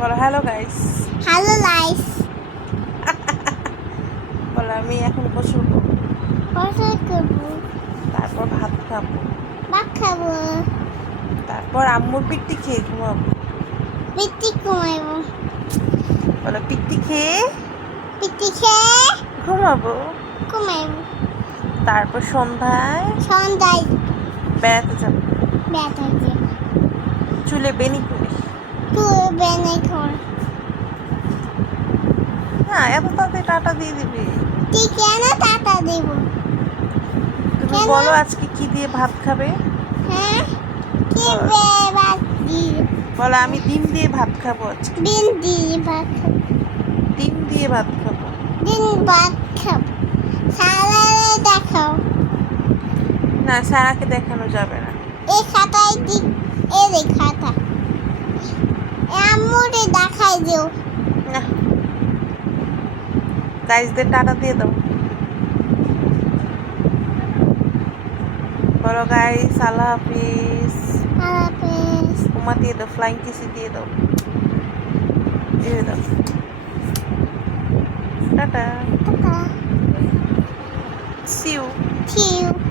বলো hello guys. Hello lines বলো আমি এখন গোসল করবো, পড়াশোনা করবো, তারপর ভাত খাবো, ভাত খাবো, তারপর আম্মুর পিত্তি খেয়ে ঘুমাবো। পিটি ঘুমাবো, বলো পিত্তি খেয়ে পিটি খেয়ে ঘুমাবো। ঘুমাবো, তারপর সন্ধ্যায় সন্ধ্যায় বেড়াতে যাবো, বেড়াতে চুলে বেনি করে। তুই বেনে ঘর না এত তাড়াতাড়ি টাটা দিয়ে দিবি? তুই কেন টাটা দেব? তুমি কেন? বলো আজকে কি দিয়ে ভাত খাবে? হ্যাঁ কি বল। বেবাদ দিয়ে বলো আমি ডিম দিয়ে ভাত খাবো আজকে। দিন দিয়ে ভাত খাবো, ডিম দিয়ে ভাত খাবো। দিন ভাত খাবো, সারারে দেখাও। না সারাকে দেখানো যাবে না। এই খাতায় দিক এই খাতা আম্মুরে দেখাই দিও। না গাইসদের টাটা দিয়ে দাও। বলো গাইস আল্লাহ হাফিজ। হাফেজ। উমা দিয়ে দাও, ফ্লাইং কিসি দিয়ে দাও, দিয়ে দাও। Tata. Tata. See you. See you.